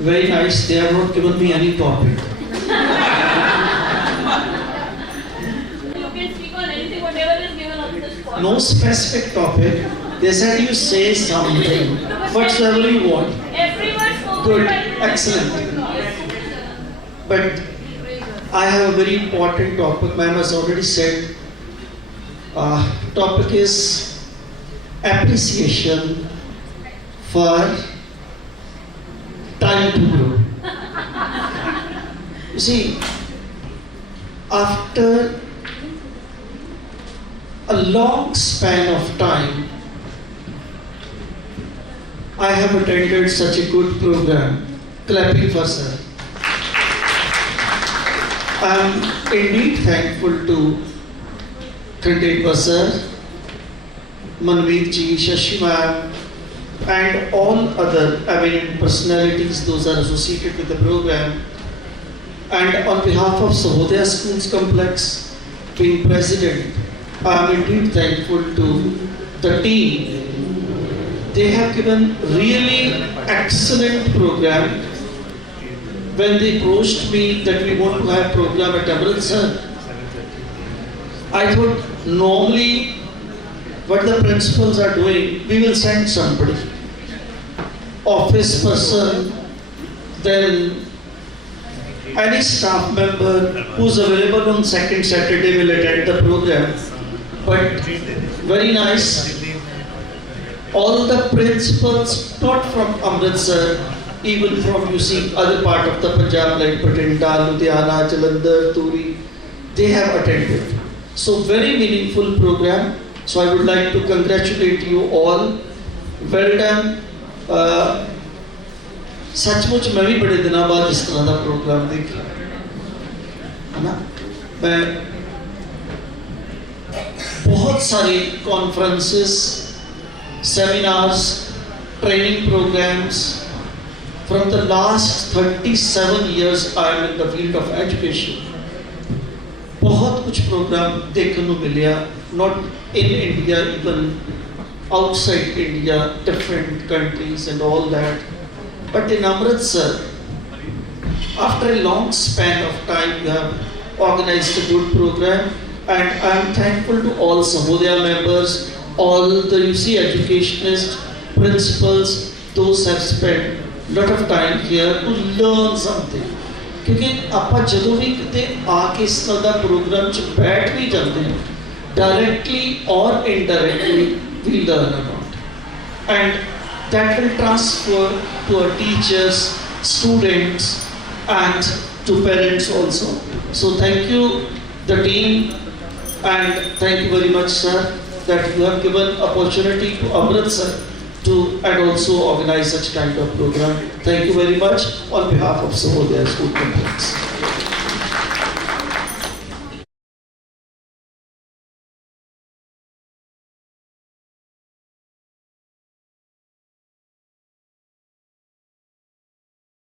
Very nice. They have not given me any topic. You can speak on anything, whatever is given on the spot. No specific topic. They said you say something, whatsoever you want. Everyone spoke. Good, excellent. But I have a very important topic. Ma'am has already said. Topic is appreciation for time to grow. You see, after a long span of time, I have attended such a good program. Clapping for sir. I am indeed thankful to 𝗙𝗶𝗸𝗲 sir, 𝗙𝗏 ji, 𝗙cie ma'am, and all other eminent personalities those are associated with the program. And on behalf of Sahodaya Schools Complex, being president, I am indeed thankful to the team. They have given really excellent program. When they approached me that we want to have program at Amritsar, I thought normally what the principals are doing, we will send somebody, office person, then any staff member who's available on second Saturday will attend the program. But very nice, all the principals, not from Amritsar, even from other part of the Punjab like Batinda, Ludhiana, Jalandhar, Turi, they have attended. So very meaningful program. So I would like to congratulate you all. Well done. सचमुच मैं भी बड़े दिनों बाद इस तरह का programme देखा है ना। मैं बहुत सारी conferences, seminars, training programs from the last 37 years I am in the field of education. बहुत कुछ प्रोग्राम देखने को मिला, not in India, even outside India, different countries and all that. But in Amritsar, after a long span of time, you have organized a good program, and I am thankful to all Sahodaya members, all the educationists, principals, those have spent lot of time here to learn something. क्योंकि ਆਪਾਂ ਜਦੋਂ ਵੀ ਕਿਤੇ ਆ ਕੇ ਇਸ ਤਰ੍ਹਾਂ ਦਾ programme 'ਚ ਬੈਠ ਵੀ ਜਾਂਦੇ ਹਾਂ, directly or indirectly we learn a lot, and that will transfer to our teachers, students, and to parents also. So thank you, the team, and thank you very much, sir, that you have given opportunity to Amritsar to and also organize such kind of program. Thank you very much on behalf of Sahodaya School Complex.